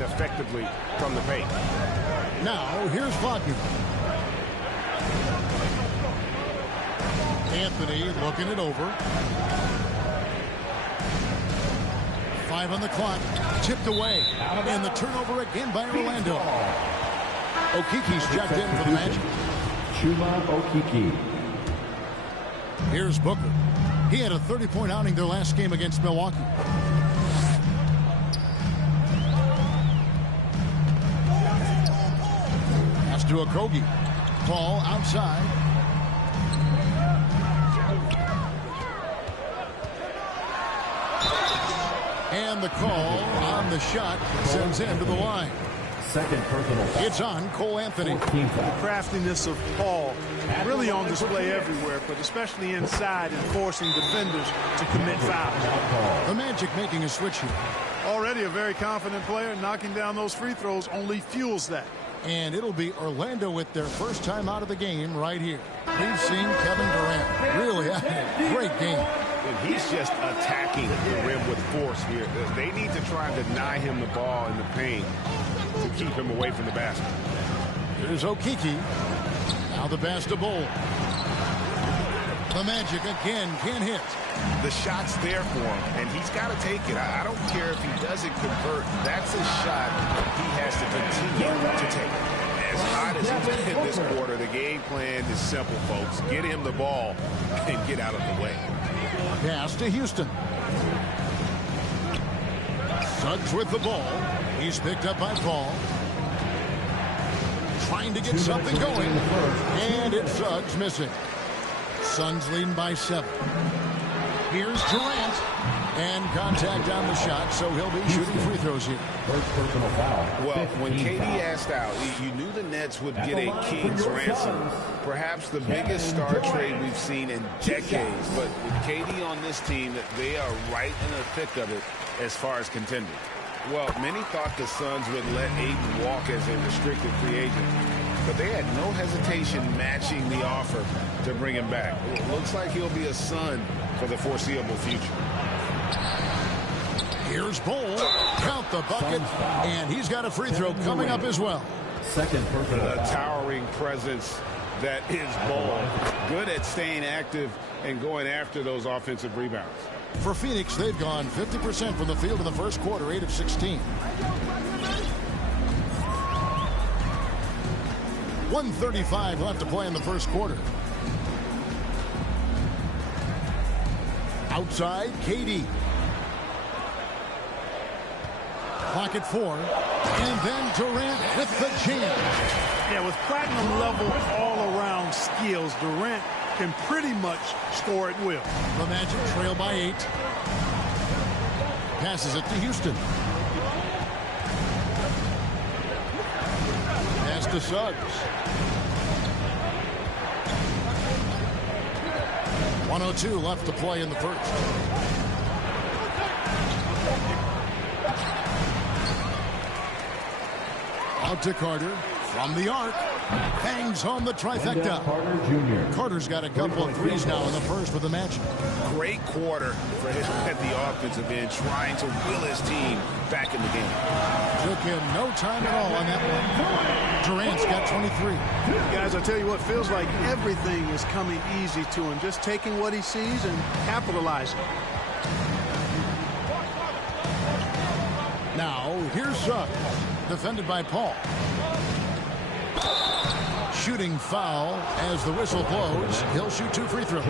scoring effectively from the paint. Now, here's Wagner. Anthony looking it over. 5 on the clock. Tipped away. And the turnover again by Orlando. Okiki's checked in for the Magic. Chuma Okiki. Here's Booker. He had a 30-point outing their last game against Milwaukee. Pass to Okogie. Ball outside. And the call on the shot sends him to the line. Second personal foul. It's on Cole Anthony. The craftiness of Paul really on display everywhere, but especially inside and forcing defenders to commit fouls. The Magic making a switch here. Already a very confident player, knocking down those free throws only fuels that. And it'll be Orlando with their first time out of the game right here. We've seen Kevin Durant really having a great game. And he's just attacking the rim with force here. They need to try and deny him the ball in the paint to keep him away from the basket. Here's Okiki. Now the pass to Bowl. The Magic again can't hit. The shot's there for him, and he's got to take it. I don't care if he doesn't convert. That's a shot he has to continue to take. As hot as he's been this quarter, the game plan is simple, folks. Get him the ball and get out of the way. Pass to Houston. Suggs with the ball. He's picked up by Paul. Trying to get something going. And it's Suggs missing. Suns leading by 7. Here's Durant. And contact on the shot, so he'll be shooting free throws here. First personal foul. Well, when KD asked out, you knew the Nets would get a king's ransom. Perhaps the biggest star trade we've seen in decades. But with KD on this team, they are right in the thick of it as far as contending. Well, many thought the Suns would let Ayton walk as a restricted free agent. But they had no hesitation matching the offer to bring him back. It looks like he'll be a Sun for the foreseeable future. Here's Bowl. Count the bucket. And he's got a free throw coming up as well. Second personal The foul. towering presence that is Bowl. Good at staying active and going after those offensive rebounds. For Phoenix, they've gone 50% from the field in the first quarter, 8 of 16. 1:35 left to play in the first quarter. Outside, KD. Clock at 4. And then Durant with the jam. Yeah, with platinum level all-around skills, Durant can pretty much score at will. The Magic trail by 8. Passes it to Houston. Pass to Suggs. 1:02 left to play in the first. Out to Carter from the arc. Hangs on the trifecta. Carter Jr. Carter's got a couple of threes now in the first for the Magic. Great quarter for him at the offensive end, trying to will his team back in the game. Took him no time at all on that one. Durant's got 23. Guys, I tell you what, feels like everything is coming easy to him. Just taking what he sees and capitalizing. Now, here's Suggs. Defended by Paul. Shooting foul as the whistle blows. He'll shoot 2 free throws.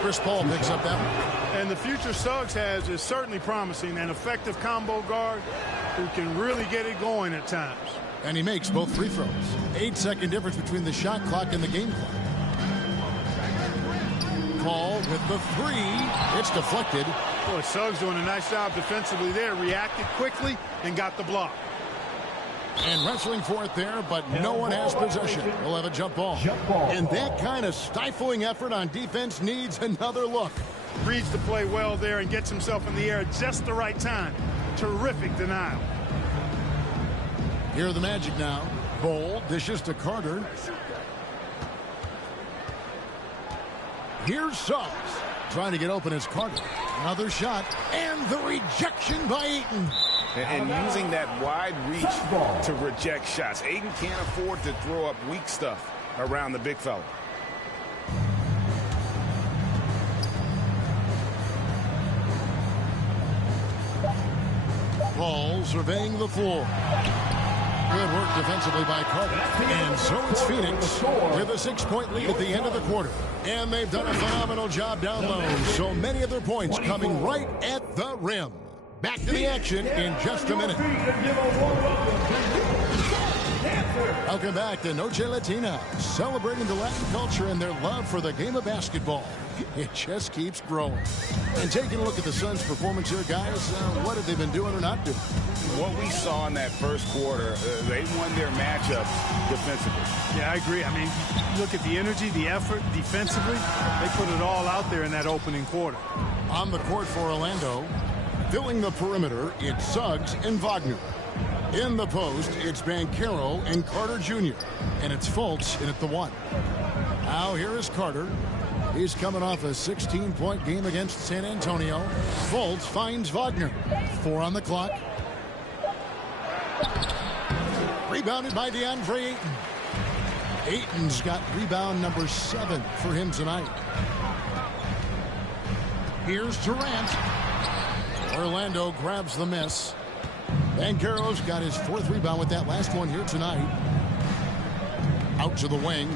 Chris Paul picks up that one. And the future Suggs has is certainly promising. An effective combo guard who can really get it going at times. And he makes both free throws. 8-second difference between the shot clock and the game clock. Paul with the 3. It's deflected. Boy, Suggs doing a nice job defensively there. Reacted quickly and got the block. And wrestling for it there, but no one has possession. We'll have a jump ball. And that kind of stifling effort on defense needs another look. Reads the play well there and gets himself in the air at just the right time. Terrific denial. Here are the Magic now. Bowl dishes to Carter. Here's Suggs. Trying to get open as Carter. Another shot. And the rejection by Ayton. and using that wide reach to reject shots. Ayton can't afford to throw up weak stuff around the big fella. Ball surveying the floor. Good work defensively by Carter. And so it's Phoenix with a 6-point lead at the end of the quarter. And they've done a phenomenal job down low. So many of their points coming right at the rim. Back to the action in just a minute. Welcome back to Noche Latina, celebrating the Latin culture and their love for the game of basketball. It just keeps growing. And taking a look at the Suns' performance here, guys, what have they been doing or not doing? What we saw in that first quarter, they won their matchups defensively. Yeah, I agree. I mean, look at the energy, the effort defensively. They put it all out there in that opening quarter. On the court for Orlando, filling the perimeter, it's Suggs and Wagner. In the post, it's Banchero and Carter Jr. And it's Fultz in at the 1. Now here is Carter. He's coming off a 16-point game against San Antonio. Fultz finds Wagner. 4 on the clock. Rebounded by DeAndre Ayton. Ayton's got rebound number 7 for him tonight. Here's Durant. Orlando grabs the miss. Banchero's got his 4th rebound with that last one here tonight. Out to the wing.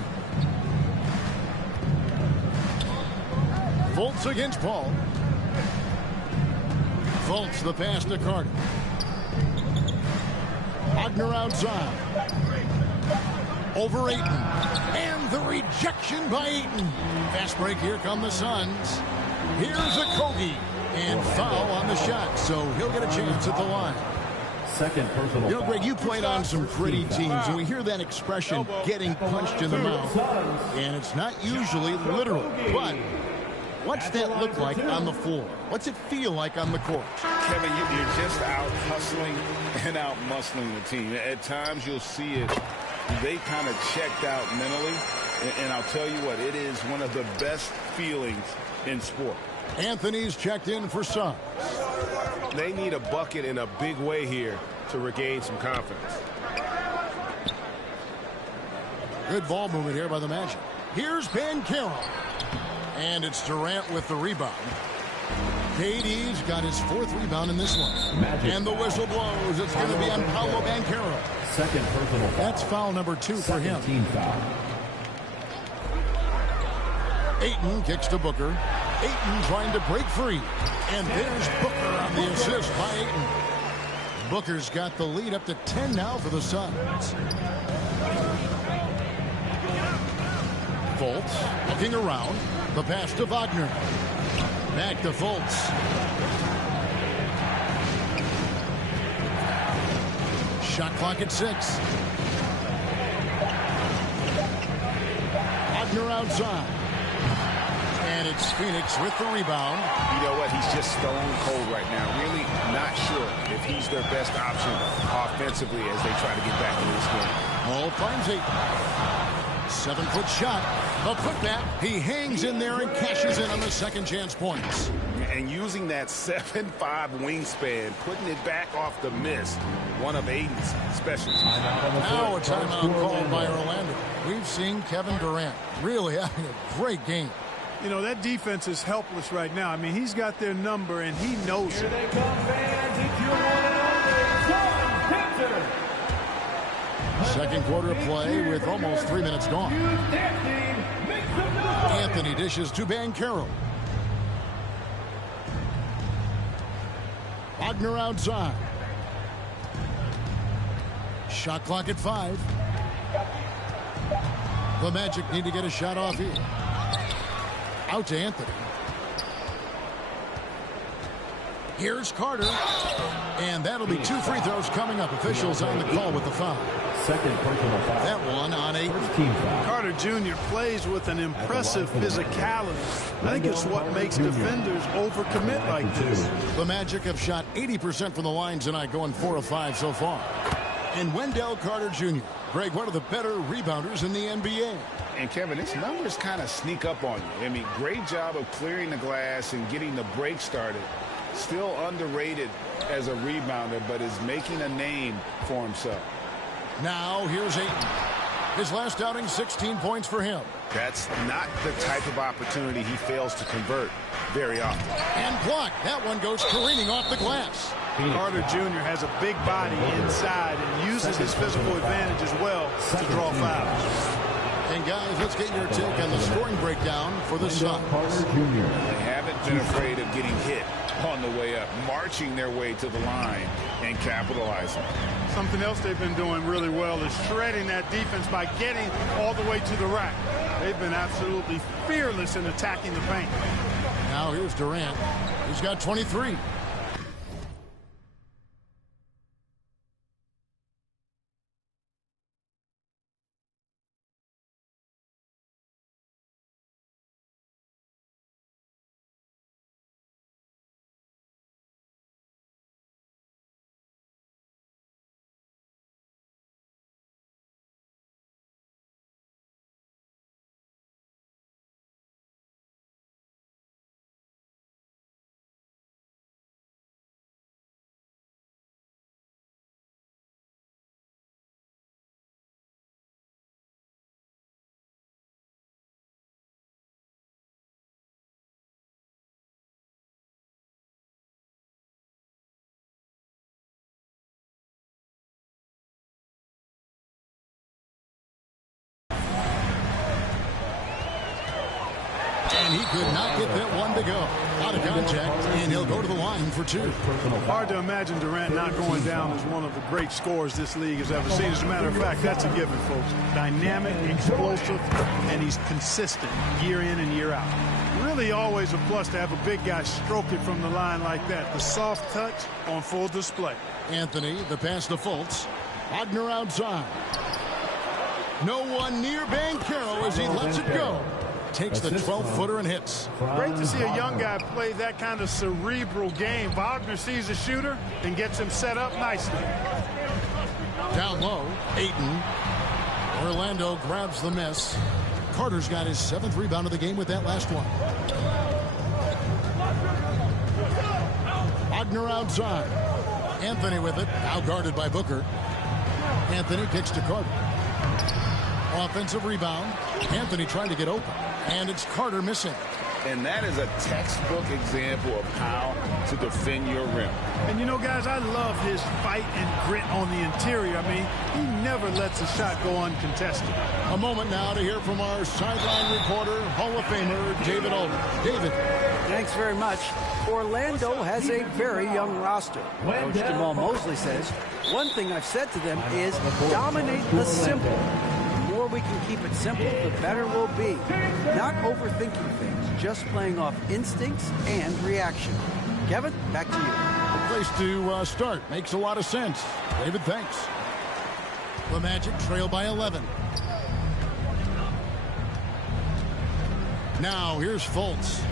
Fultz against Paul. Fultz the pass to Carter. Wagner outside. Over Ayton. And the rejection by Ayton. Fast break, here come the Suns. Here's Okogie. And foul on the shot, so he'll get a chance at the line. Second personal You know, Greg, you played on some pretty teams, and we hear that expression, getting punched in the mouth. And it's not usually literal, but what's that look like on the floor? What's it feel like on the court? Kevin, you're just out hustling and out muscling the team. At times you'll see it. They kind of checked out mentally, and I'll tell you what, it is one of the best feelings in sport. Anthony's checked in for Suggs. They need a bucket in a big way here to regain some confidence. Good ball movement here by the Magic. Here's Banchero. And it's Durant with the rebound. KD's got his 4th rebound in this one. Magic. And the whistle blows. It's going to be on Paolo Banchero. Second personal foul. That's foul number 2 for him. Team foul. Ayton kicks to Booker. Ayton trying to break free. And there's Booker on the assist by Ayton. Booker's got the lead up to 10 now for the Suns. Fultz looking around. The pass to Wagner. Back to Fultz. Shot clock at 6. Wagner outside. And it's Phoenix with the rebound. You know what? He's just stone cold right now. Really not sure if he's their best option offensively as they try to get back into this game. Ball finds it. 7-foot shot. A putback. He hangs in there and cashes in on the second chance points. And using that 7'5" wingspan, putting it back off the miss, one of Ayton's specialties. Now a timeout called by Orlando. We've seen Kevin Durant really having a great game. You know, that defense is helpless right now. I mean, he's got their number, and he knows it. Here they come, fans. It's your one and only Suns Panther. Second quarter play with almost 3 minutes gone. Anthony dishes to Banchero. Wagner outside. Shot clock at 5. The Magic need to get a shot off here. Out to Anthony. Here's Carter. And that'll be 2 free throws coming up. Officials on the call with the foul. Second personal foul. That one on 8. First team foul. Carter Jr. plays with an impressive physicality. I think it's what makes defenders overcommit like this. The Magic have shot 80% from the line tonight, going 4 of 5 so far. And Wendell Carter Jr., Greg, one of the better rebounders in the NBA. And, Kevin, his numbers kind of sneak up on you. I mean, great job of clearing the glass and getting the break started. Still underrated as a rebounder, but is making a name for himself. Now here's Ayton. His last outing, 16 points for him. That's not the type of opportunity he fails to convert very often. And blocked. That one goes careening off the glass. Carter Jr. has a big body inside and uses his physical advantage as well to draw fouls. And guys, let's get your take on the scoring breakdown for the Suns. They haven't been afraid of getting hit on the way up, marching their way to the line and capitalizing. Something else they've been doing really well is shredding that defense by getting all the way to the rack. They've been absolutely fearless in attacking the paint. Now here's Durant. He's got 23. And he could not get that one to go. Out of contact, and he'll go to the line for two. Hard to imagine Durant not going down as one of the great scorers this league has ever seen. As a matter of fact, that's a given, folks. Dynamic, explosive, and he's consistent year in and year out. Really always a plus to have a big guy stroke it from the line like that. The soft touch on full display. Anthony, the pass to Fultz. Wagner outside. No one near Banchero as he lets it go. Takes the 12-footer and hits. Great to see a young guy play that kind of cerebral game. Wagner sees a shooter and gets him set up nicely. Down low, Ayton. Orlando grabs the miss. Carter's got his 7th rebound of the game with that last one. Wagner outside. Anthony with it, now guarded by Booker. Anthony kicks to Carter. Offensive rebound. Anthony trying to get open. And it's Carter missing. And that is a textbook example of how to defend your rim. And you know, guys, I love his fight and grit on the interior. I mean, he never lets a shot go uncontested. A moment now to hear from our sideline reporter, Hall of Famer, David Alden. David. Thanks very much. Orlando has a very young roster. Coach Jamal Mosley says, one thing I've said to them is dominate the simple. The more we can keep it simple, the better we'll be. Not overthinking things, just playing off instincts and reaction. Kevin, back to you. The place to start. Makes a lot of sense. David, thanks. The Magic trail by 11. Now here's Fultz.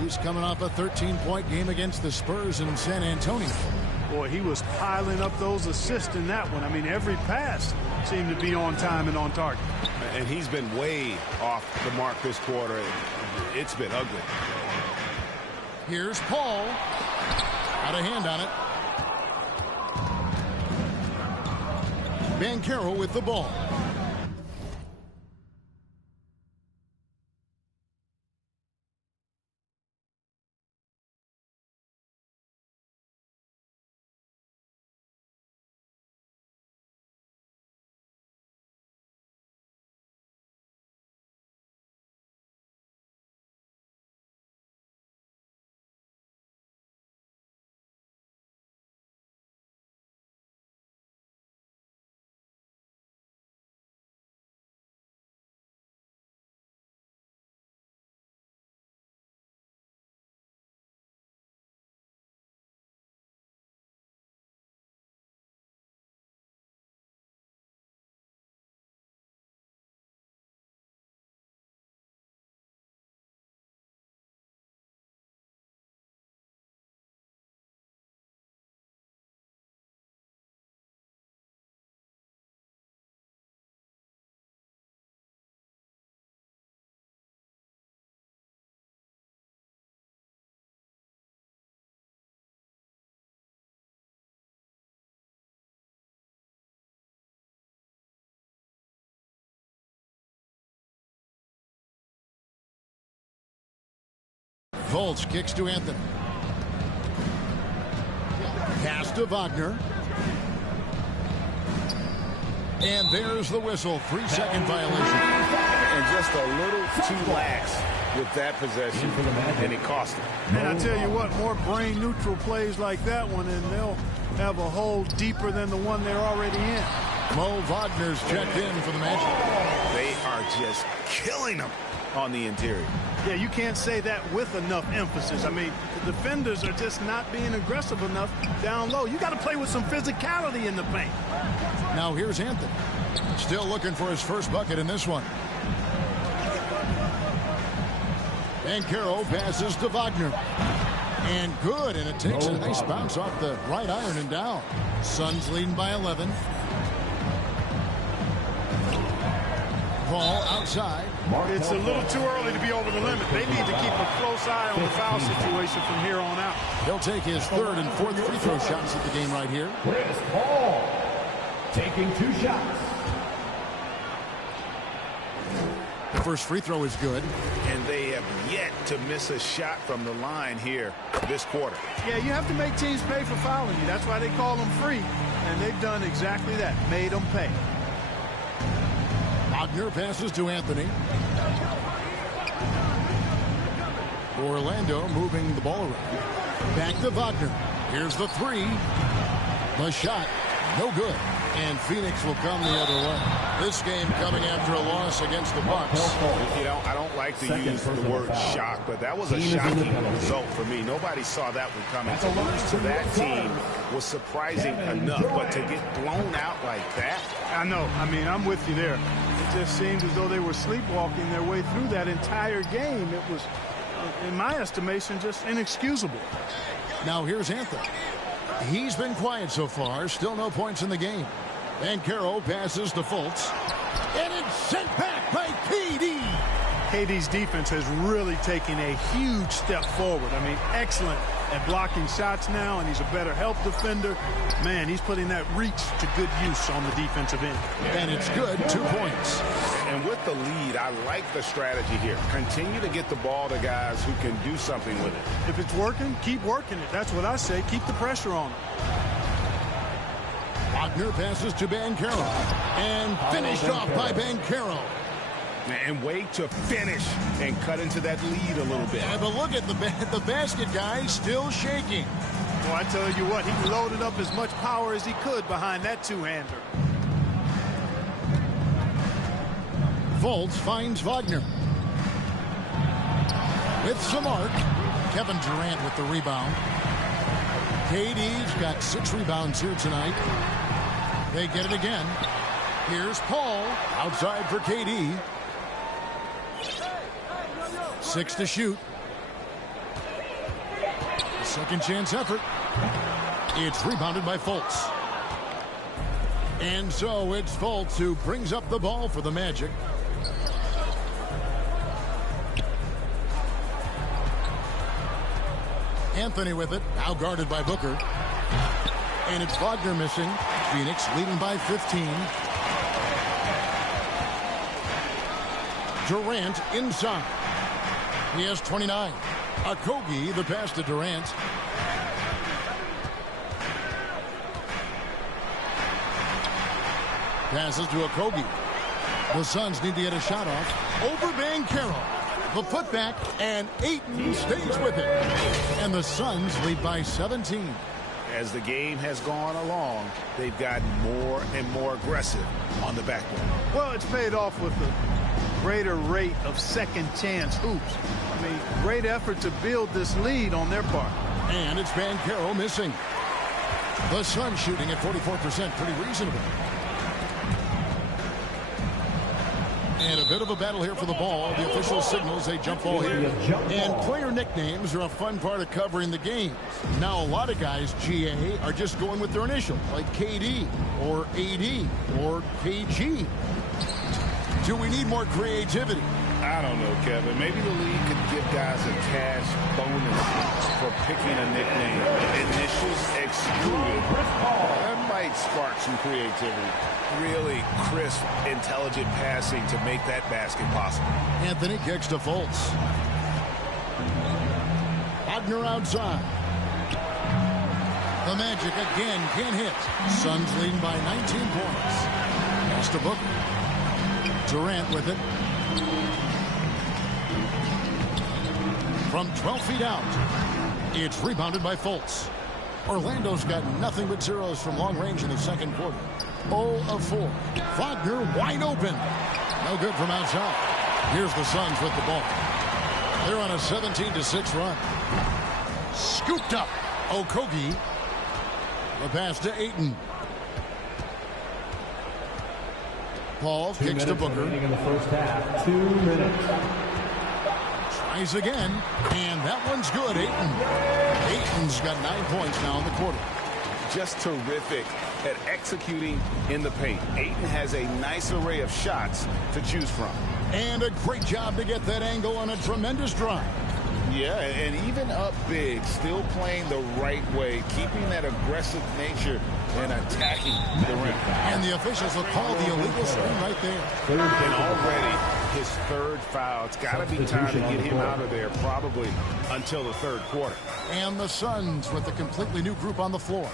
He's coming off a 13-point game against the Spurs in San Antonio. Boy, he was piling up those assists in that one. I mean, every pass seemed to be on time and on target. And he's been way off the mark this quarter. It's been ugly. Here's Paul. Got a hand on it. Banchero with the ball. Fultz kicks to Anthony. Pass to Wagner. And there's the whistle. 3-second violation. And just a little too lax with that possession, and it cost him. And I tell you what, more brain-neutral plays like that one, and they'll have a hole deeper than the one they're already in. Mo Wagner's checked in for the Magic. They are just killing them on the interior. Yeah, you can't say that with enough emphasis. I mean, the defenders are just not being aggressive enough down low. You got to play with some physicality in the paint. Now here's Anthony. Still looking for his first bucket in this one. Banchero passes to Wagner. And good, and it takes a nice bounce off the right iron and down. Suns leading by 11. Ball outside. It's a little too early to be over the limit. They need to keep a close eye on the foul situation from here on out. He'll take his third and fourth free throw shots at the game right here. Chris Paul taking 2 shots. The first free throw is good. And they have yet to miss a shot from the line here this quarter. Yeah, you have to make teams pay for fouling you. That's why they call them free. And they've done exactly that, made them pay. Wagner passes to Anthony. Orlando moving the ball around. Back to Wagner. Here's the three. The shot, no good. And Phoenix will come the other way. This game coming after a loss against the Bucks. You know, I don't like to use the word shock, but that was a shocking result for me. Nobody saw that one coming. To lose to that team was surprising enough, but to get blown out like that? I know. I mean, I'm with you there. It just seemed as though they were sleepwalking their way through that entire game. It was, in my estimation, just inexcusable. Now here's Anthony. He's been quiet so far. Still no points in the game. Banchero passes to Fultz. And it's sent back by KD. KD's defense has really taken a huge step forward. I mean, excellent at blocking shots now, and he's a better help defender. Man, he's putting that reach to good use on the defensive end. And it's good, 2 points. And with the lead, I like the strategy here. Continue to get the ball to guys who can do something with it. If it's working, keep working it. That's what I say. Keep the pressure on him. Wagner passes to Banchero. And finished off by Banchero. And way to finish and cut into that lead a little bit. Yeah, but look at the basket guy still shaking. Well, I tell you what, he loaded up as much power as he could behind that two-hander. Fultz finds Wagner. With some arc. Kevin Durant with the rebound. KD's got 6 rebounds here tonight. They get it again. Here's Paul. Outside for KD. 6 to shoot. Second chance effort. It's rebounded by Fultz. And so it's Fultz who brings up the ball for the Magic. Anthony with it, now guarded by Booker. And it's Wagner missing. Phoenix leading by 15. Durant inside. He has 29. Okogie, the pass to Durant. Passes to Okogie. The Suns need to get a shot off. Over Banchero. The putback, and Ayton stays with it. And the Suns lead by 17. As the game has gone along, they've gotten more and more aggressive on the backboard. Well, it's paid off with a greater rate of second chance hoops. I mean, great effort to build this lead on their part. And it's Banchero missing. The Suns shooting at 44%, pretty reasonable. And a bit of a battle here for the ball. The official signals a jump ball here. And player nicknames are a fun part of covering the games. Now, a lot of guys, GA, are just going with their initials, like KD or AD or KG. Do we need more creativity? I don't know, Kevin. Maybe the league could give guys a cash bonus for picking a nickname. Initials excluded. That might spark some creativity. Really crisp, intelligent passing to make that basket possible. Anthony kicks to Fultz. Wagner outside. The Magic again can't hit. Suns leading by 19 points. Pass to Booker. Durant with it. From 12 feet out. It's rebounded by Fultz. Orlando's got nothing but zeros from long range in the second quarter. 0 of 4. Wagner wide open. No good from outside. Here's the Suns with the ball. They're on a 17-6 run. Scooped up. Okogie. The pass to Ayton. Paul kicks to Booker. In the first half, 2 minutes. Tries again, and that one's good. Ayton's got 9 points now in the quarter. Just terrific at executing in the paint. Ayton has a nice array of shots to choose from. And a great job to get that angle on a tremendous drive. Yeah, and even up big, still playing the right way, keeping that aggressive nature and attacking the rim. And the officials will call the illegal screen right there. And already his third foul. It's got to be time to get him out of there, probably until the third quarter. And the Suns with a completely new group on the floor.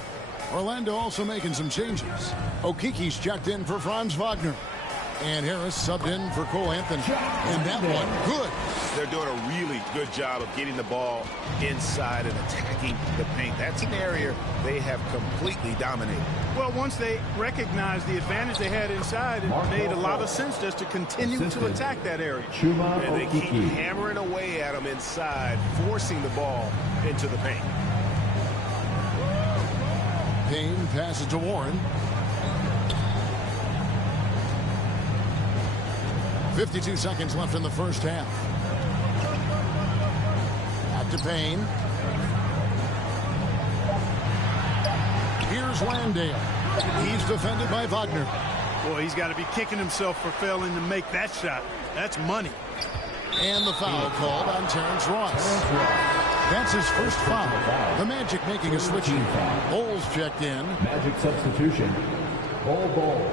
Orlando also making some changes. Okiki's checked in for Franz Wagner. And Harris subbed in for Cole Anthony. And that one, good. They're doing a really good job of getting the ball inside and attacking the paint. That's an area they have completely dominated. Well, once they recognized the advantage they had inside, it made a lot of sense just to continue to attack that area. And they keep hammering away at them inside, forcing the ball into the paint. Payne passes to Warren. 52 seconds left in the first half. Back to Payne. Here's Landale. He's defended by Wagner. Boy, he's got to be kicking himself for failing to make that shot. That's money. And the foul called on Terrence Ross. That's his first foul. The Magic making a switch. Bowles checked in. Magic substitution. Ball.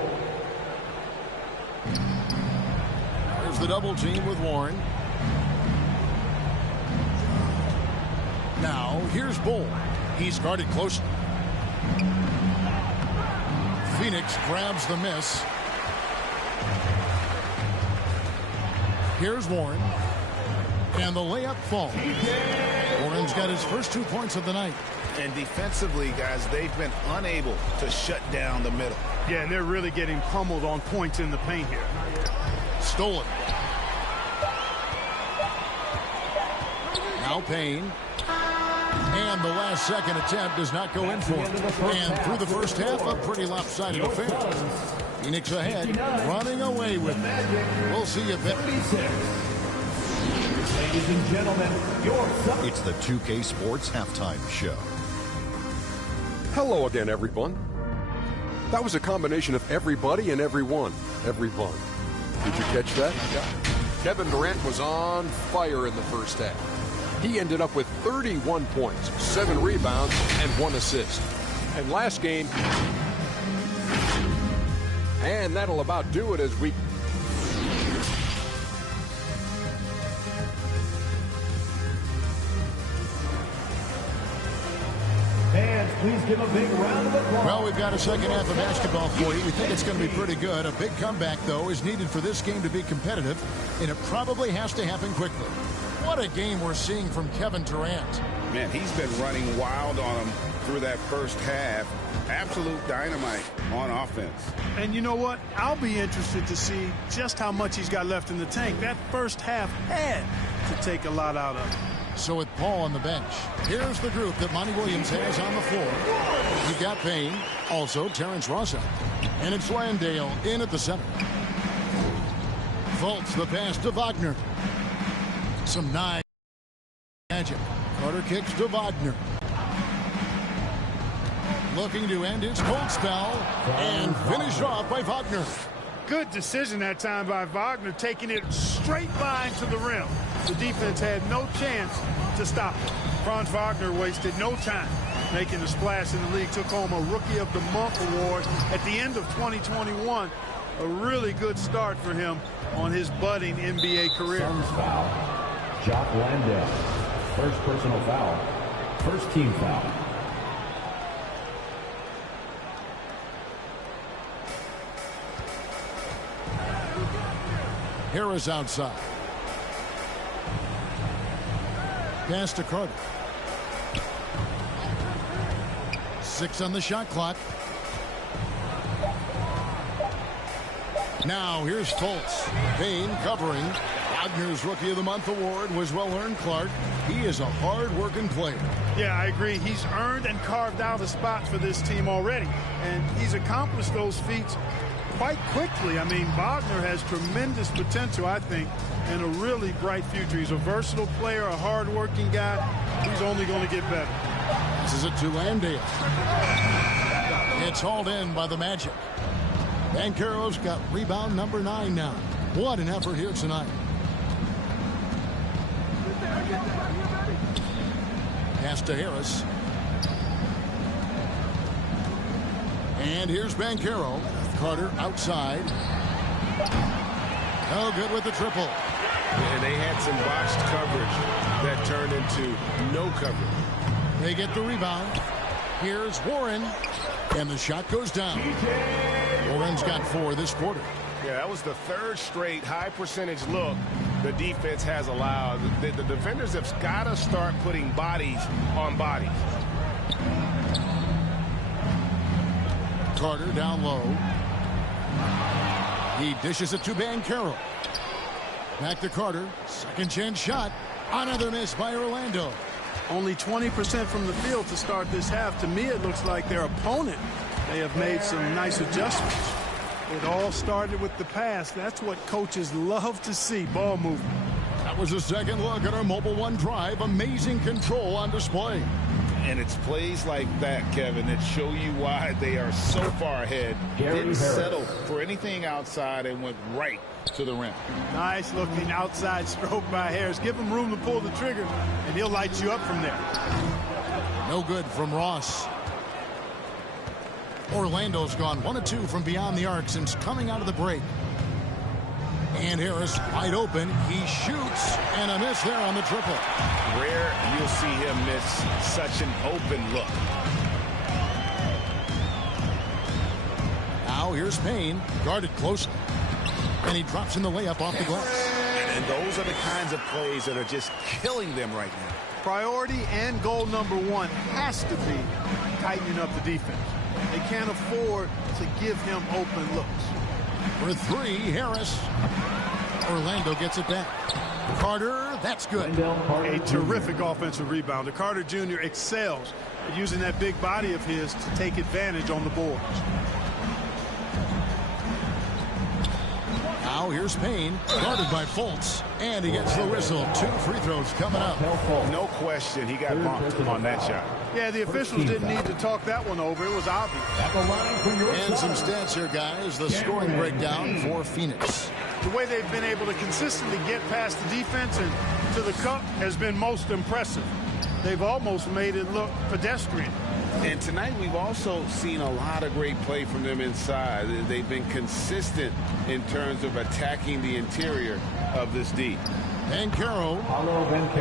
There's the double team with Warren. Now, here's Bull. He's guarded closely. Phoenix grabs the miss. Here's Warren. And the layup falls. Warren's got his first 2 points of the night. And defensively, guys, they've been unable to shut down the middle. Yeah, and they're really getting pummeled on points in the paint here. Stolen. Now Payne. And the last second attempt does not go in for him. And through the first half, a pretty lopsided affair. Phoenix ahead, running away with it. We'll see if it... Ladies and gentlemen, it's the 2K Sports Halftime Show. Hello again, everyone. That was a combination of everybody and everyone. Everyone. Did you catch that? Yeah. Kevin Durant was on fire in the first half. He ended up with 31 points, 7 rebounds, and 1 assist. And last game, and that'll about do it as we... Fans, please give a big round of applause. Well, we've got a second half of basketball for you. We think it's going to be pretty good. A big comeback, though, is needed for this game to be competitive, and it probably has to happen quickly. What a game we're seeing from Kevin Durant. Man, he's been running wild on him through that first half. Absolute dynamite on offense. And you know what? I'll be interested to see just how much he's got left in the tank. That first half had to take a lot out of him. So with Paul on the bench, here's the group that Monty Williams has on the floor. You've got Payne, also Terrence Ross, and it's Landale in at the center. Fultz the pass to Wagner. Some nice magic. Carter kicks to Wagner. Looking to end his cold spell and finish off by Wagner. Good decision that time by Wagner, taking it straight line to the rim. The defense had no chance to stop it. Franz Wagner wasted no time making a splash in the league. Took home a Rookie of the Month award at the end of 2021. A really good start for him on his budding NBA career. Suns foul. Jock Landale. First personal foul. First team foul. Harris outside. Pass to Carter. 6 on the shot clock. Now here's Fultz. Payne covering. Wagner's Rookie of the Month award was well earned, Clark. He is a hard-working player. Yeah, I agree. He's earned and carved out a spot for this team already. And he's accomplished those feats quite quickly. I mean, Wagner has tremendous potential, I think, and a really bright future. He's a versatile player, a hard-working guy. He's only going to get better. This is it to Landale. It's hauled in by the Magic. Banchero's got rebound number 9 now. What an effort here tonight. Pass to Harris. And here's Banchero. Carter outside. No good with the triple. And they had some botched coverage that turned into no coverage. They get the rebound. Here's Warren. And the shot goes down. Warren's got 4 this quarter. Yeah, that was the 3rd straight high percentage look the defense has allowed. The defenders have got to start putting bodies on bodies. Carter down low. He dishes it to Banchero. Back to Carter. Second chance shot. Another miss by Orlando. Only 20% from the field to start this half. To me, it looks like their opponent, they have made some nice adjustments. It all started with the pass. That's what coaches love to see, ball movement. That was a second look at our Mobile One drive. Amazing control on display. And it's plays like that, Kevin, that show you why they are so far ahead. Didn't settle for anything outside and went right to the rim. Nice looking outside stroke by Harris. Give him room to pull the trigger, and he'll light you up from there. No good from Ross. Orlando's gone 1 of 2 from beyond the arc since coming out of the break. And Harris wide open. He shoots, and a miss there on the triple. Rare you'll see him miss such an open look. Now here's Payne, guarded closely. And he drops in the layup off the glass. And those are the kinds of plays that are just killing them right now. Priority and goal number 1 has to be tightening up the defense. They can't afford to give him open looks. For 3, Harris. Orlando gets it back. Carter, that's good. A terrific offensive rebounder. Carter Jr. excels at using that big body of his to take advantage on the boards. Now here's Payne, guarded by Fultz, and he gets the whistle. 2 free throws coming up. No question, he got bumped on that shot. Yeah, the officials didn't need to talk that one over. It was obvious. And some stats here, guys. The scoring breakdown for Phoenix. The way they've been able to consistently get past the defense and to the cup has been most impressive. They've almost made it look pedestrian. And tonight we've also seen a lot of great play from them inside. They've been consistent in terms of attacking the interior of this D. Banchero.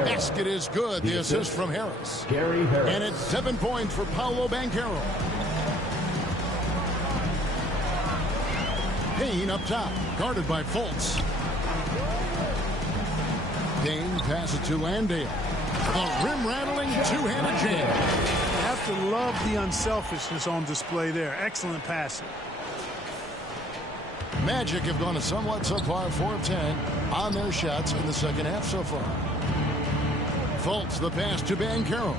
Basket is good. The assist from Harris. And it's 7 points for Paolo Banchero. Payne up top, guarded by Fultz. Payne passes to Landale. A rim-rattling two-handed jam. You have to love the unselfishness on display there. Excellent passing. Magic have gone a somewhat subpar 4 of 10 on their shots in the second half so far. Fultz, the pass to Banchero.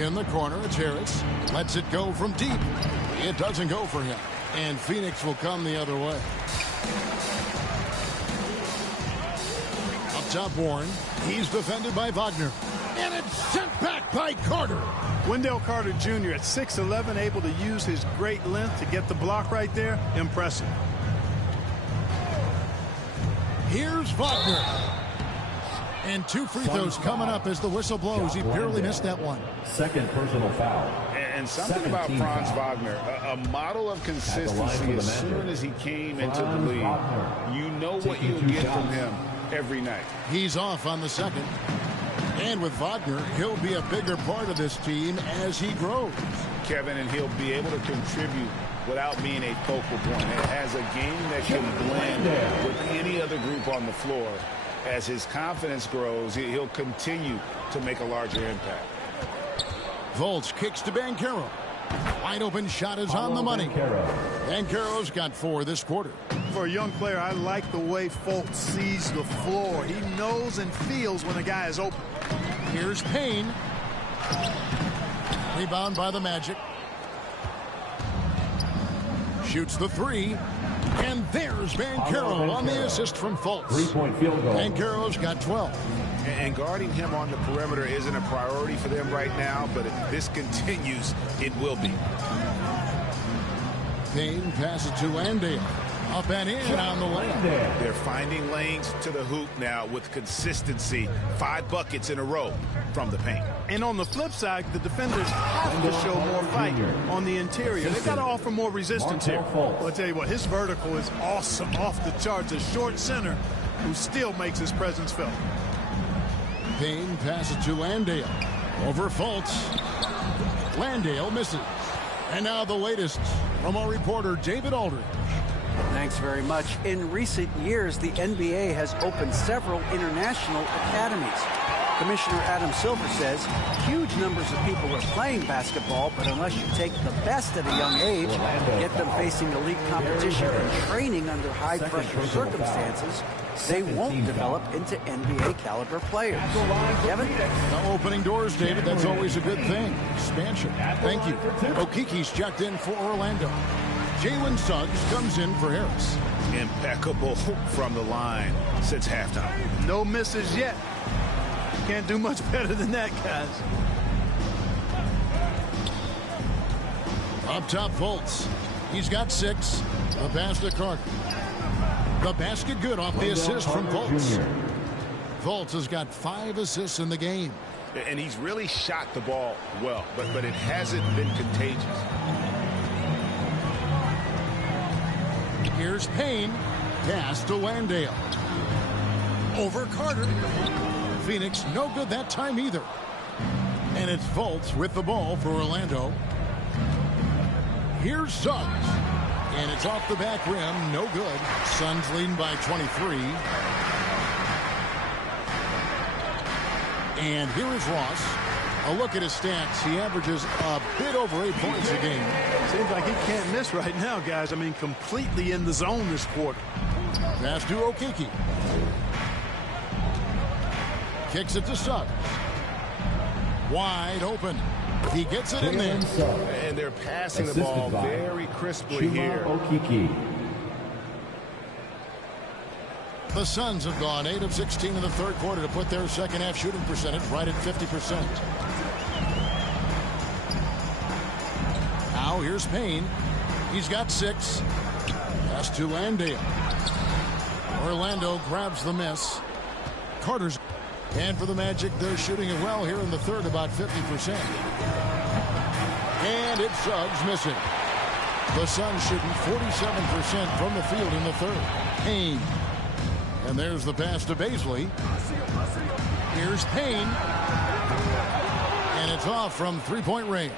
In the corner, it's Harris. Lets it go from deep. It doesn't go for him. And Phoenix will come the other way. Up top, Warren. He's defended by Wagner. And it's sent back by Carter. Wendell Carter Jr. at 6'11", able to use his great length to get the block right there. Impressive. Here's Wagner. And 2 free throws coming up as the whistle blows. He barely missed that one. Second personal foul. And something about Franz Wagner, a model of consistency. As soon as he came into the league, you know what you'll get from him every night. He's off on the second. And with Wagner, he'll be a bigger part of this team as he grows. Kevin, and he'll be able to contribute without being a focal point. It has a game that can blend with any other group on the floor. As his confidence grows, he'll continue to make a larger impact. Fultz kicks to Banchero. Wide open shot is on the money. Banchero's got 4 this quarter. For a young player, I like the way Fultz sees the floor. He knows and feels when a guy is open. Here's Payne. Rebound by the Magic. Shoots the 3. And there's Banchero on the assist from Fultz. 3-point field goal. Banchero's got 12. And guarding him on the perimeter isn't a priority for them right now, but if this continues, it will be. Payne passes to Landale. Up and in on the layup. They're finding lanes to the hoop now with consistency. 5 buckets in a row from the paint. And on the flip side, the defenders have to show more fight on the interior. They've got to offer more resistance here. Well, I'll tell you what, his vertical is awesome, off the charts. A short center who still makes his presence felt. Payne passes to Landale. Over Fultz. Landale misses. And now the latest from our reporter, David Aldridge. Thanks very much. In recent years, the NBA has opened several international academies. Commissioner Adam Silver says huge numbers of people are playing basketball, but unless you take the best at a young age, get them facing elite competition and training under high-pressure circumstances, they won't develop into NBA-caliber players. Kevin? Now opening doors, David. That's always a good thing. Expansion. Thank you. Okiki's checked in for Orlando. Jalen Suggs comes in for Harris. Impeccable from the line since halftime. No misses yet. Can't do much better than that, guys. Up top, Fultz. He's got 6. The pass to Carter. The basket good off the assist from Fultz. Fultz has got 5 assists in the game. And he's really shot the ball well, but it hasn't been contagious. Here's Payne. Pass to Landale. Over Carter. Phoenix no good that time either. And it's Fultz with the ball for Orlando. Here's Suggs. And it's off the back rim. No good. Suns leading by 23. And here is Ross. A look at his stats. He averages a bit over 8 points a game. Seems like he can't miss right now, guys. I mean, completely in the zone this quarter. Pass to Okiki. Kicks it to Suggs. Wide open. He gets it in there. And they're passing the ball very crisply here. Okiki. The Suns have gone 8 of 16 in the third quarter to put their second half shooting percentage right at 50%. Now here's Payne. He's got 6. Pass to Landale. Orlando grabs the miss. Carter's. And for the Magic, they're shooting it well here in the third, about 50%. And it's Suggs missing. The Suns shooting 47% from the field in the third. Payne. And there's the pass to Baisley. Here's Payne. And it's off from three-point range.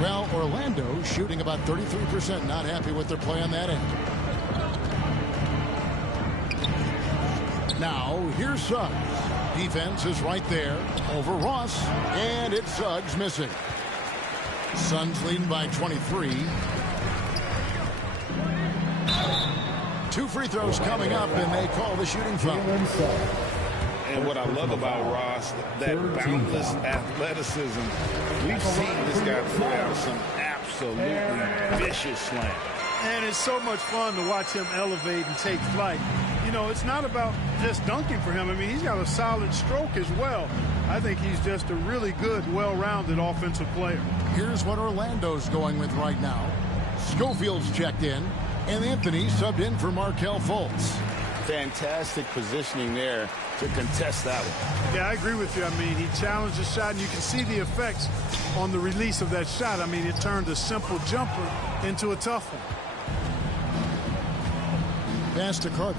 Well, Orlando shooting about 33%. Not happy with their play on that end. Now, here's Suggs. Defense is right there. Over Ross. And it's Suggs missing. Suns leading by 23. 2 free throws coming up, and they call the shooting foul. And what I love about Ross, that boundless athleticism. We've seen this guy put out some absolutely vicious slams. And it's so much fun to watch him elevate and take flight. You know, it's not about just dunking for him. I mean, he's got a solid stroke as well. I think he's just a really good, well-rounded offensive player. Here's what Orlando's going with right now. Schofield's checked in, and Anthony subbed in for Markelle Fultz. Fantastic positioning there to contest that one. Yeah, I agree with you. I mean, he challenged the shot, and you can see the effects on the release of that shot. I mean, it turned a simple jumper into a tough one. Pass to Carter.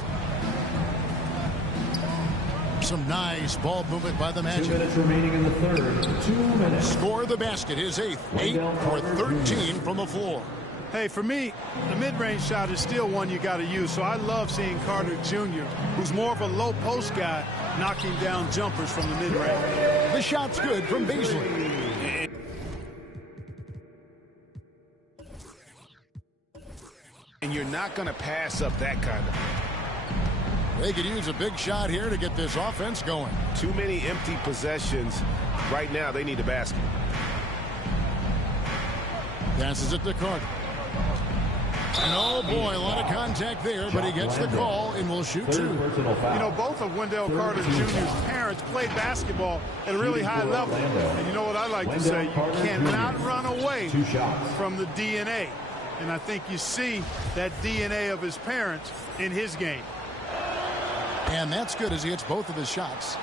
Some nice ball movement by the Magic. 2 minutes remaining in the third. 2 minutes. Score the basket, his 8th. 8 for 13 from the floor. Hey, for me, the mid-range shot is still one you got to use. So I love seeing Carter Jr., who's more of a low post guy, knocking down jumpers from the mid-range. The shot's good from Beasley. And you're not going to pass up that kind of. They could use a big shot here to get this offense going. Too many empty possessions. Right now, they need a basket. Passes it to Carter. And oh boy, a lot of contact there, but he gets the call and will shoot 2. You know, both of Wendell Carter Jr.'s parents played basketball at a really high level. And you know what I like to say? You cannot run away from the DNA. And I think you see that DNA of his parents in his game. And that's good as he hits both of his shots.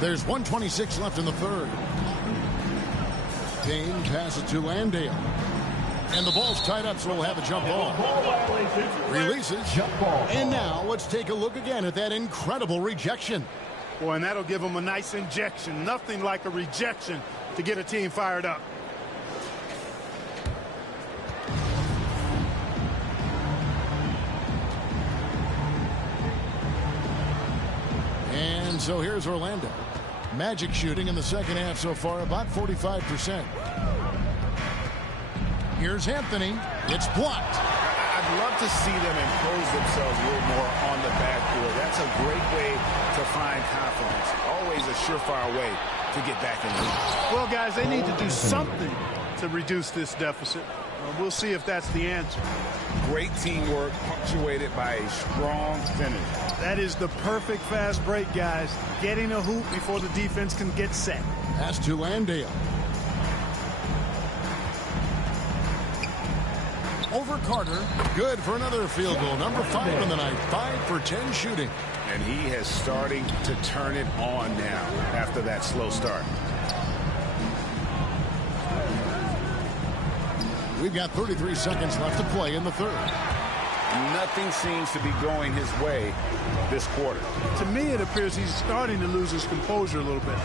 There's 1:26 left in the third. Payne passes to Landale. And the ball's tied up, so we'll have a jump ball. Releases. And now let's take a look again at that incredible rejection. Boy, and that'll give him a nice injection. Nothing like a rejection to get a team fired up. And so here's Orlando. Magic shooting in the second half so far, about 45%. Here's Anthony. It's blocked. I'd love to see them impose themselves a little more on the backboard. That's a great way to find confidence. Always a surefire way to get back in the lead. Well, guys, they need to do something to reduce this deficit. We'll see if that's the answer. Great teamwork punctuated by a strong finish. That is the perfect fast break, guys. Getting a hoop before the defense can get set. Pass to Landale. Over Carter. Good for another field goal. Number 5 in the night. 5 for 10 shooting. And he is starting to turn it on now after that slow start. We've got 33 seconds left to play in the third. Nothing seems to be going his way this quarter. To me, it appears he's starting to lose his composure a little bit.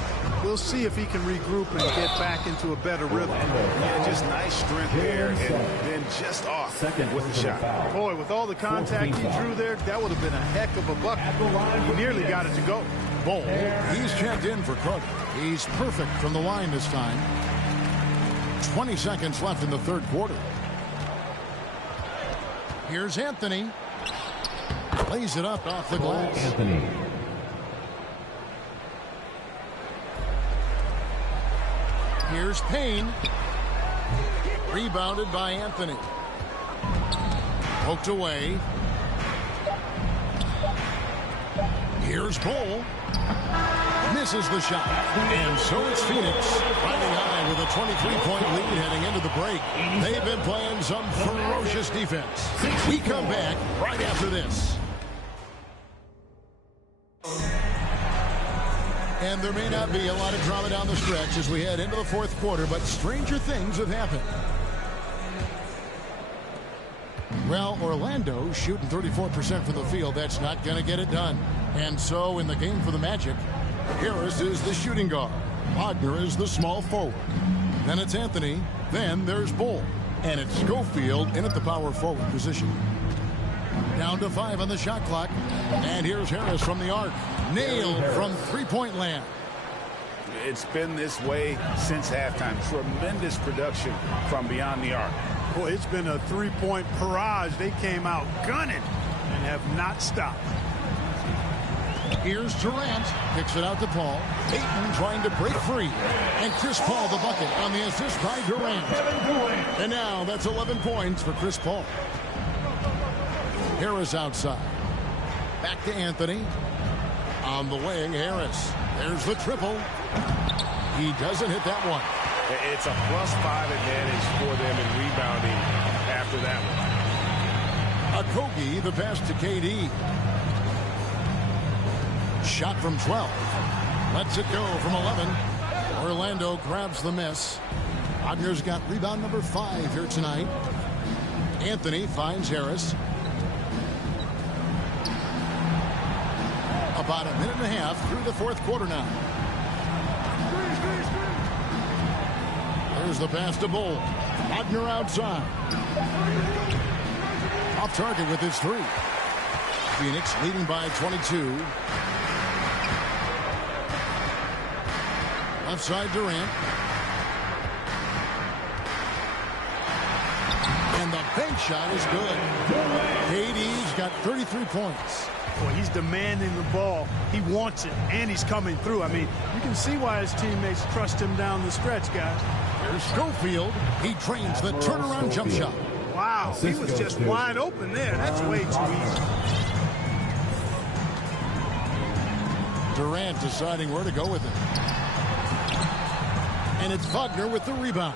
We'll see if he can regroup and get back into a better rhythm. Yeah, just nice strength there, and then just off with the shot. Boy, with all the contact he drew there, that would have been a heck of a bucket. He nearly got it to go. Ball. He's checked in for Carter. He's perfect from the line this time. 20 seconds left in the third quarter. Here's Anthony. Lays it up off the glass. Anthony. Here's Payne. Rebounded by Anthony. Poked away. Here's Bull. Misses the shot. And so it's Phoenix riding high with a 23-point lead heading into the break. They've been playing some ferocious defense. We come back right after this. And there may not be a lot of drama down the stretch as we head into the fourth quarter, but stranger things have happened. Well, Orlando shooting 34% from the field. That's not going to get it done. And so in the game for the Magic, Harris is the shooting guard. Wagner is the small forward. Then it's Anthony. Then there's Bull. And it's Schofield in at the power forward position. Down to 5 on the shot clock. And here's Harris from the arc. Nailed from three-point land. It's been this way since halftime. Tremendous production from beyond the arc. Boy, it's been a three-point barrage. They came out gunning and have not stopped. Here's Durant. Kicks it out to Paul. Ayton trying to break free. And Chris Paul the bucket on the assist by Durant. And now that's 11 points for Chris Paul. Harris outside. Back to Anthony. On the wing, Harris. There's the triple. He doesn't hit that one. It's a +5 advantage for them in rebounding after that one. Okogie, the pass to KD. Shot from 12. Lets it go from 11. Orlando grabs the miss. Wagner's got rebound number 5 here tonight. Anthony finds Harris. About a minute and a half through the fourth quarter now. There's the pass to Bull. Wagner outside. Off target with his 3. Phoenix leading by 22. Left side Durant. And the bank shot is good. KD's got 33 points. Boy, he's demanding the ball. He wants it, and he's coming through. I mean, you can see why his teammates trust him down the stretch, guys. Here's Schofield. He trains the turnaround jump shot. Wow, he was just wide open there. That's way too easy. Durant deciding where to go with it. And it's Wagner with the rebound.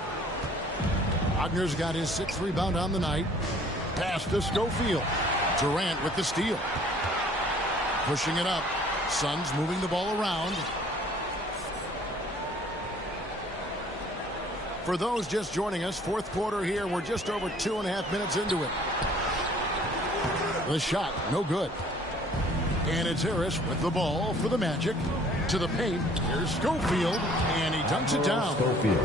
Wagner's got his 6th rebound on the night. Pass to Schofield. Durant with the steal. Pushing it up. Suns moving the ball around. For those just joining us, fourth quarter here. We're just over 2.5 minutes into it. The shot, no good. And it's Harris with the ball for the Magic. To the paint. Here's Schofield, and he dunks it down.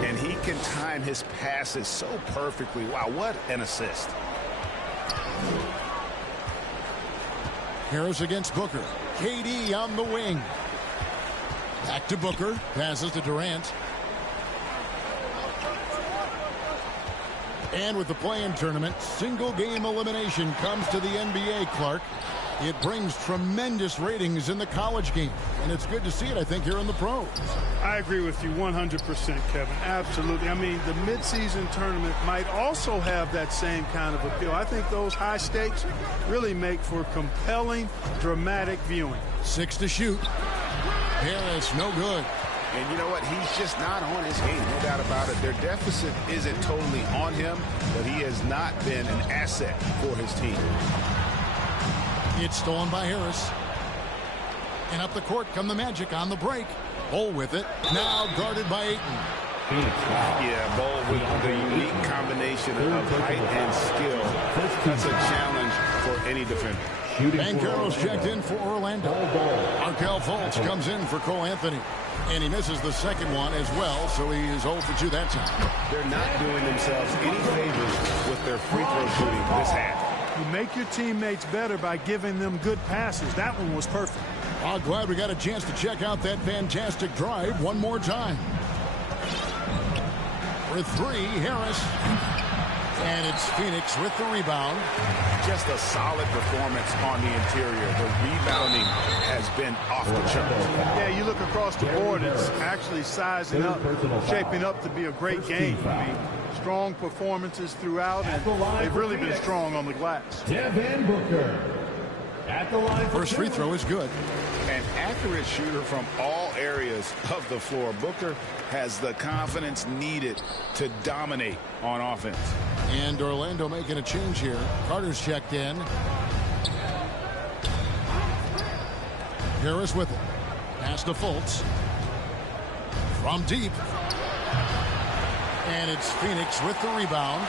And he can time his passes so perfectly. Wow, what an assist. Harris against Booker. KD on the wing. Back to Booker. Passes to Durant. And with the play-in tournament, single game elimination comes to the NBA, Clark. It brings tremendous ratings in the college game. And it's good to see it, I think, here in the pros. I agree with you 100%, Kevin. Absolutely. I mean, the midseason tournament might also have that same kind of appeal. I think those high stakes really make for compelling, dramatic viewing. 6 to shoot. Harris, no good. And you know what? He's just not on his game, no doubt about it. Their deficit isn't totally on him, but he has not been an asset for his team. It's stolen by Harris. And up the court come the Magic on the break. Bull with it. Now guarded by Ayton. Yeah, Bull with the unique combination of height and skill. That's a challenge for any defender. Banchero's checked in for Orlando. Markelle Fultz comes in for Cole Anthony. And he misses the second one as well, so he is 0 for 2 that time. They're not doing themselves any favors with their free throw shooting this half. You make your teammates better by giving them good passes. That one was perfect. I'm glad we got a chance to check out that fantastic drive one more time. For 3, Harris. And it's Phoenix with the rebound. Just a solid performance on the interior. The rebounding has been off the charts. Yeah, you look across the board, it's actually sizing up, shaping up to be a great game. I mean, strong performances throughout, and they've really been strong on the glass. Devin Booker. At the line. First free throw is good. An accurate shooter from all areas of the floor. Booker has the confidence needed to dominate on offense. And Orlando making a change here. Carter's checked in. Harris with it. Pass to Fultz. From deep. And it's Phoenix with the rebound.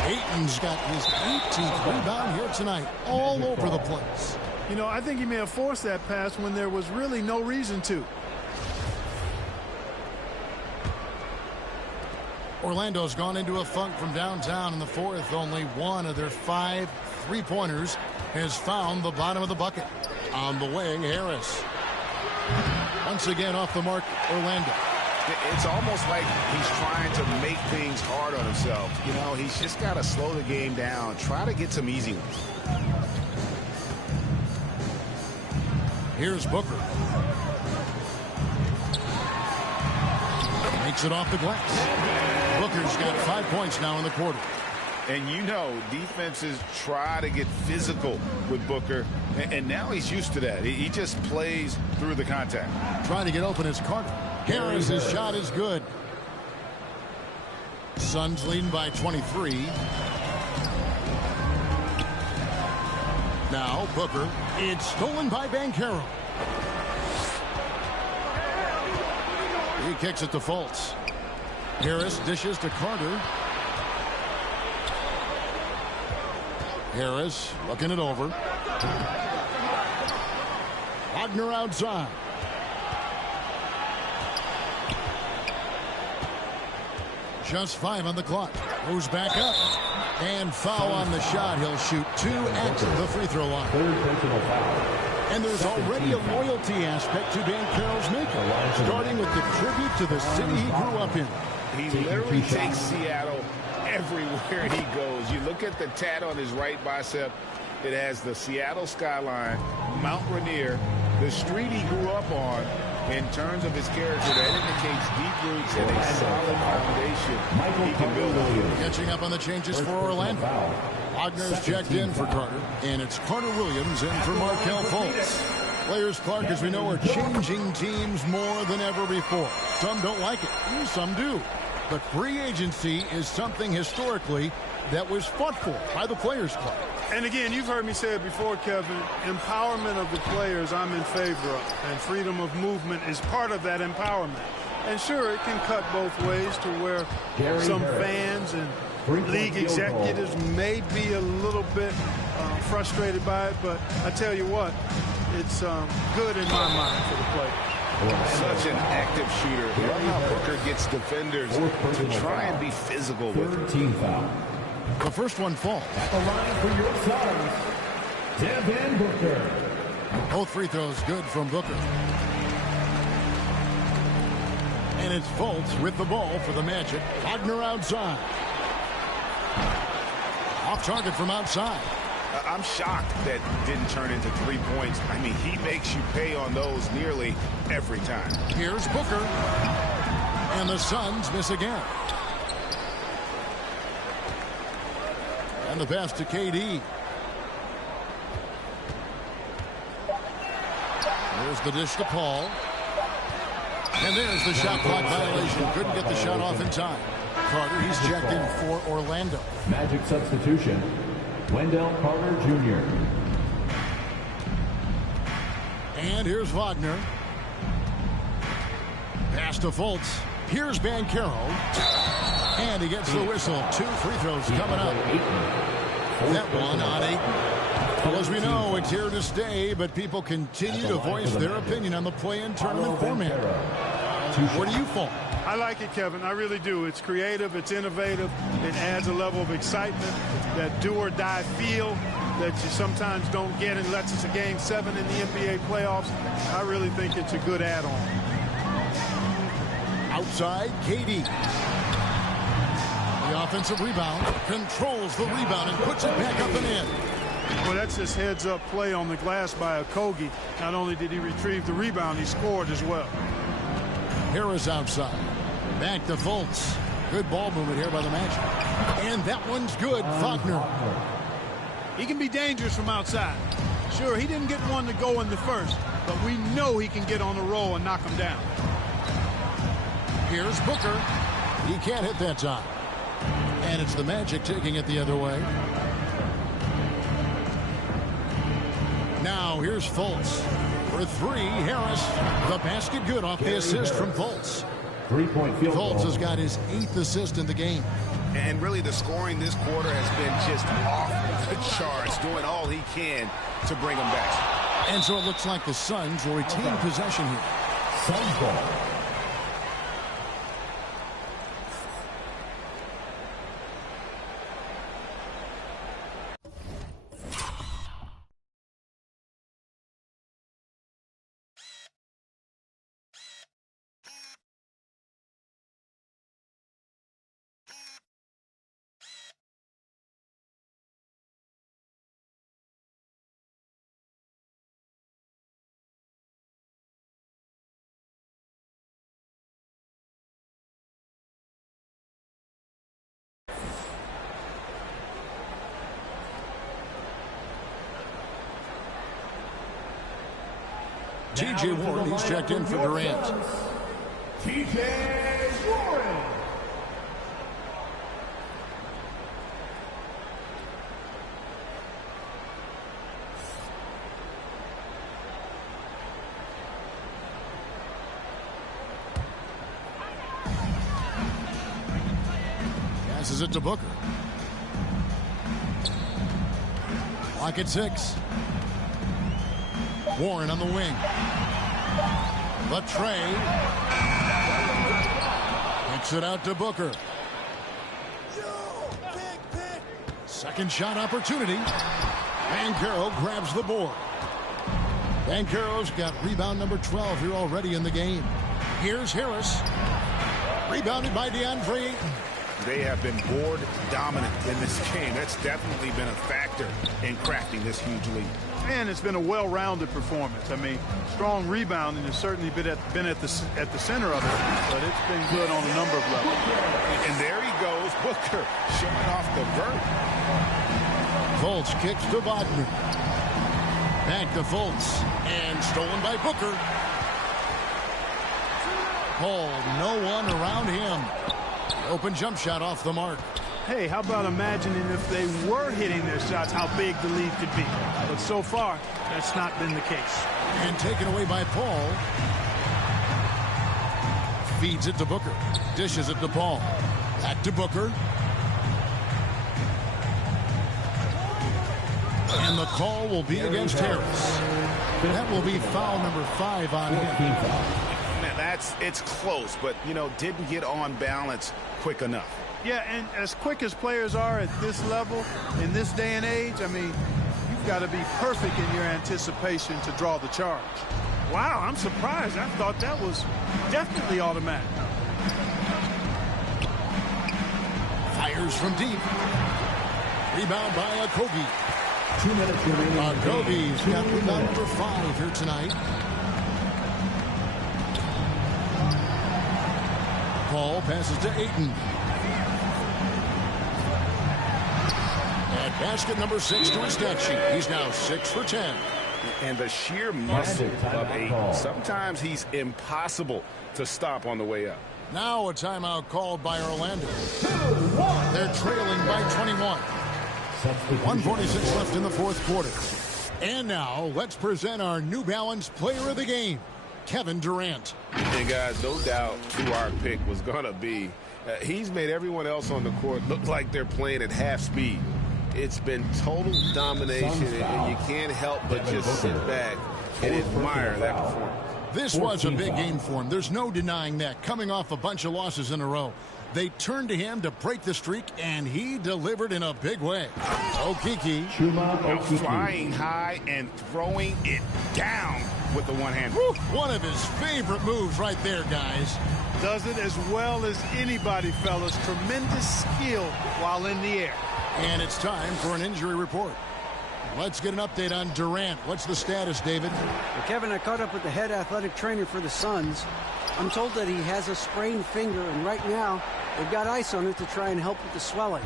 Ayton's got his 18th rebound here tonight. All over the place. You know, I think he may have forced that pass when there was really no reason to. Orlando's gone into a funk from downtown in the fourth. Only one of their 5 3-pointers has found the bottom of the bucket. On the wing, Harris. Once again off the mark, Orlando. It's almost like he's trying to make things hard on himself. You know, he's just got to slow the game down. Try to get some easy ones. Here's Booker. Makes it off the glass. Booker's got 5 points now in the quarter. And you know, defenses try to get physical with Booker, and now he's used to that. He just plays through the contact. Trying to get open is Carter. Harris's shot is good. Suns leading by 23. Now Booker. It's stolen by Banchero. He kicks it to Fultz. Harris dishes to Carter. Harris looking it over. Wagner outside. Just 5 on the clock. Goes back up. And foul on the shot. He'll shoot 2 at the free throw line. Third personal foul. And there's already a loyalty aspect to Banchero's makeup, starting with the tribute to the city he grew up in. He literally takes Seattle everywhere he goes. You look at the tat on his right bicep. It has the Seattle skyline, Mount Rainier, the street he grew up on. In terms of his character, that indicates deep roots and a solid foundation he can build on. Catching up on the changes for Orlando. Wagner's checked in for Carter, and it's Carter Williams in for Markelle Fultz. Players, Clark, as we know, are changing teams more than ever before. Some don't like it, some do. But free agency is something historically that was fought for by the Players Club. And again, you've heard me say it before, Kevin, empowerment of the players I'm in favor of, and freedom of movement is part of that empowerment. And sure, it can cut both ways to where some fans and league executives may be a little bit frustrated by it, but I tell you what, it's good in my mind for the players. Such an active shooter. Love how Booker gets defenders to try and be physical with him. Team foul. The first one falls. At the line for your Suns, Devin Booker. Both free throws good from Booker. And it's Fultz with the ball for the Magic. Wagner outside. Off target from outside. I'm shocked that didn't turn into 3 points. I mean, he makes you pay on those nearly every time. Here's Booker. And the Suns miss again. And the pass to KD. There's the dish to Paul. And there's the shot clock violation. Couldn't get the shot off in time. Carter, he's checked in for Orlando. Magic substitution, Wendell Carter Jr. And here's Wagner. Pass to Fultz. Here's Banchero. And he gets the whistle. 2 free throws coming up. That one on 8. Well, as we know, it's here to stay, but people continue to voice their opinion on the play-in tournament format. Where do you fall? I like it, Kevin. I really do. It's creative. It's innovative. It adds a level of excitement, that do-or-die feel that you sometimes don't get unless it's a Game 7 in the NBA playoffs. I really think it's a good add-on. Outside, KD. The offensive rebound, controls the rebound and puts it back up and in. Well, that's his heads-up play on the glass by Okogie. Not only did he retrieve the rebound, he scored as well. Harris outside. Back to Fultz. Good ball movement here by the Magic. And that one's good. Wagner. He can be dangerous from outside. Sure, he didn't get one to go in the first, but we know he can get on the roll and knock him down. Here's Booker. He can't hit that time. And it's the Magic taking it the other way. Now here's Fultz. For 3, Harris. The basket good off the assist from Fultz. 3-point field goal. Fultz has got his 8th assist in the game. And really the scoring this quarter has been just off the charts, doing all he can to bring them back. And so it looks like the Suns will retain possession here. Suns ball. T.J. Warren, he's checked in for Durant. T.J. Warren. Passes it to Booker. Clock at 6. Warren on the wing. The tray. Kicks it out to Booker. Second shot opportunity. Banchero grabs the board. Banchero's got rebound number 12 here already in the game. Here's Harris. Rebounded by DeAndre Ayton. They have been board dominant in this game. That's definitely been a factor in crafting this huge lead. And it's been a well-rounded performance. I mean, strong rebounding has certainly been at the center of it, but it's been good on a number of levels. And there he goes, Booker, showing off the vert. Fultz kicks to Wagner. Back to Fultz. And stolen by Booker. Paul, no one around him. Open jump shot off the mark. Hey, how about imagining if they were hitting their shots, how big the lead could be. But so far, that's not been the case. And taken away by Paul. Feeds it to Booker. Dishes it to Paul. Back to Booker. And the call will be against Harris. That will be foul number 5 on him. It's close, but, didn't get on balance quick enough. Yeah, and as quick as players are at this level, in this day and age, I mean, you've got to be perfect in your anticipation to draw the charge. Wow, I'm surprised. I thought that was definitely automatic. Fires from deep. Rebound by Okogie. 2 minutes remaining. Okogie's got rebound number 5 here tonight. Paul passes to Ayton. At basket number 6 to his stat sheet. He's now 6 for 10. And the sheer muscle of Ayton. Sometimes he's impossible to stop on the way up. Now a timeout called by Orlando. They're trailing by 21. 1:46 left in the fourth quarter. And now let's present our New Balance Player of the Game, Kevin Durant. And guys, no doubt who our pick was going to be. He's made everyone else on the court look like they're playing at half speed. It's been total domination, and you can't help but just sit back and admire that performance. This was a big game for him. There's no denying that. Coming off a bunch of losses in a row. They turned to him to break the streak, and he delivered in a big way. Okiki. Flying high and throwing it down with the one hand. One of his favorite moves right there, guys. Does it as well as anybody, fellas. Tremendous skill while in the air. And it's time for an injury report. Let's get an update on Durant. What's the status, David? Well, Kevin, I caught up with the head athletic trainer for the Suns. I'm told that he has a sprained finger, and right now they've got ice on it to try and help with the swelling.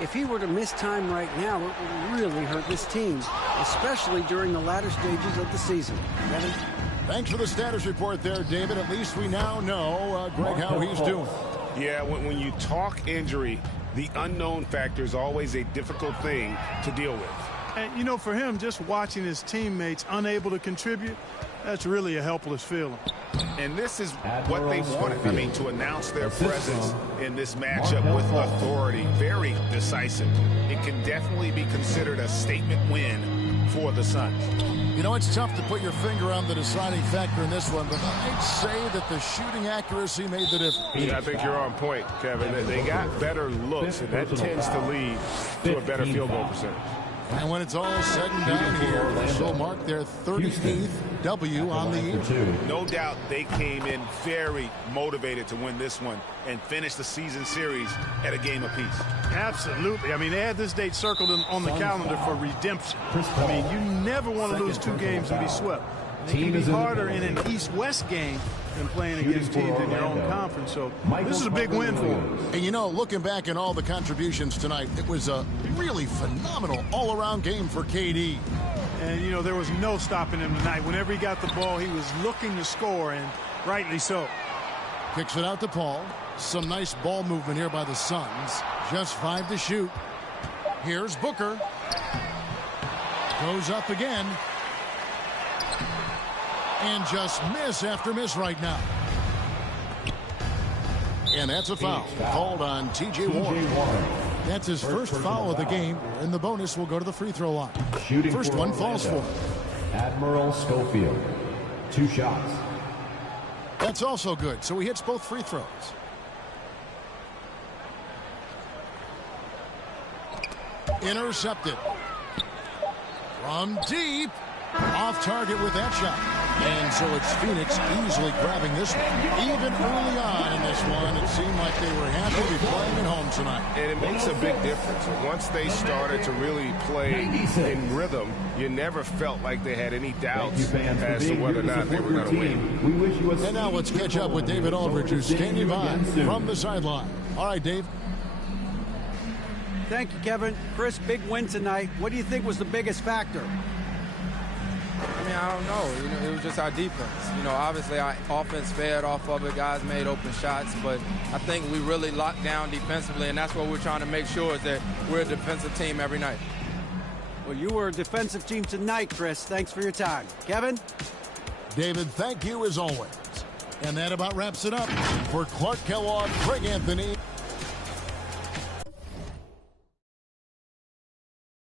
If he were to miss time right now, it would really hurt this team, especially during the latter stages of the season. Kevin? Thanks for the status report there, David. At least we now know, Greg, how he's doing. Yeah, when you talk injury, the unknown factor is always a difficult thing to deal with. And, for him, just watching his teammates unable to contribute, that's really a helpless feeling. And this is what they wanted. I mean, to announce their presence in this matchup with authority. Very decisive. It can definitely be considered a statement win for the Suns. It's tough to put your finger on the deciding factor in this one, but I'd say that the shooting accuracy made the difference. Yeah, I think you're on point, Kevin. They got better looks, and that tends to lead to a better field goal percentage. And when it's all said and done here, this will mark their 38th W on the year. No doubt they came in very motivated to win this one and finish the season series at a game apiece. Absolutely. I mean, they had this date circled on the calendar for redemption. I mean, you never want to lose 2 games and be swept. It can be harder in an East-West game than playing against teams in your own conference. So this is a big win for them. And, looking back at all the contributions tonight, it was a really phenomenal all-around game for KD. And, there was no stopping him tonight. Whenever he got the ball, he was looking to score, and rightly so. Kicks it out to Paul. Some nice ball movement here by the Suns. Just 5 to shoot. Here's Booker. Goes up again. And just miss after miss right now. And that's a foul called on T.J. Warren. That's his first foul of the game, and the bonus will go to the free throw line. First one falls for him. Admiral Schofield. 2 shots. That's also good, so he hits both free throws. Intercepted. From deep. Off target with that shot. And so it's Phoenix easily grabbing this one. Even early on in this one, it seemed like they were happy to be playing at home tonight. And it makes a big difference. Once they started to really play in rhythm, you never felt like they had any doubts as to whether or not they were going to win. And now let's catch up with David Aldridge, who's standing by from the sideline. All right, Dave. Thank you, Kevin. Chris, big win tonight. What do you think was the biggest factor? I mean, I don't know. It was just our defense. Obviously our offense fed off of it. Guys made open shots, but I think we really locked down defensively, and that's what we're trying to make sure is that we're a defensive team every night. Well, you were a defensive team tonight, Chris. Thanks for your time. Kevin? David, thank you as always. And that about wraps it up. For Clark Kellogg, Craig Anthony.